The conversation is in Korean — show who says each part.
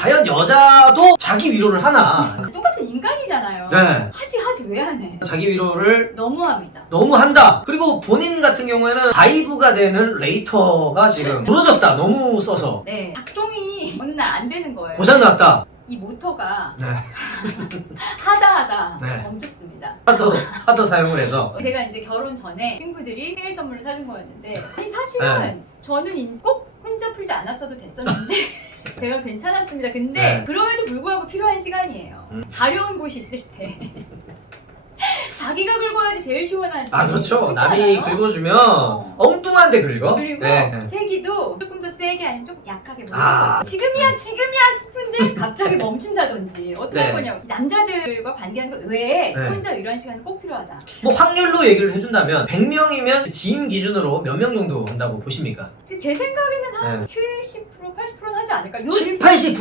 Speaker 1: 과연 여자도 자기 위로를 하나?
Speaker 2: 똑같은 인간이잖아요.
Speaker 1: 네.
Speaker 2: 하지 하지 왜안 해?
Speaker 1: 자기 위로를
Speaker 2: 너무합니다.
Speaker 1: 너무 한다. 그리고 본인 같은 경우에는 바이브가 되는 레이터가 지금 무너졌다. 너무 써서
Speaker 2: 네. 작동이 어느 날 안 되는 거예요.
Speaker 1: 고장났다.
Speaker 2: 이 모터가
Speaker 1: 네.
Speaker 2: 하다 하다
Speaker 1: 네.
Speaker 2: 멈췄습니다.
Speaker 1: 하도 하도 사용을 해서
Speaker 2: 제가 이제 결혼 전에 친구들이 생일 선물을 사준 거였는데 아니 사실은
Speaker 1: 네.
Speaker 2: 저는 이제 꼭 혼자 풀지 않았어도 됐었는데 제가 괜찮았습니다. 근데
Speaker 1: 네.
Speaker 2: 그럼에도 불구하고 필요한 시간이에요.
Speaker 1: 음.
Speaker 2: 가려운 곳이 있을 때 자기가 긁어야지 제일 시원하지.
Speaker 1: 아 그렇죠. 남이
Speaker 2: 않아요?
Speaker 1: 긁어주면
Speaker 2: 어.
Speaker 1: 엉뚱한데 긁어.
Speaker 2: 그리고
Speaker 1: 네. 네.
Speaker 2: 세기도 조금 더 세게 아니면 좀 약하게
Speaker 1: 아.
Speaker 2: 지금이야 지금이야 스푼데 갑자기 멈춘다든지 어떻게
Speaker 1: 네.
Speaker 2: 할 거냐고 남자들과 관계하는 것 외에
Speaker 1: 네.
Speaker 2: 혼자 이런 시간이 꼭 필요하다
Speaker 1: 뭐 확률로 얘기를 해준다면 100명이면 지인 기준으로 몇 명 정도 한다고 보십니까?
Speaker 2: 제 생각에는 한
Speaker 1: 네.
Speaker 2: 70% 80%는 하지 않을까 요
Speaker 1: 7, 80%?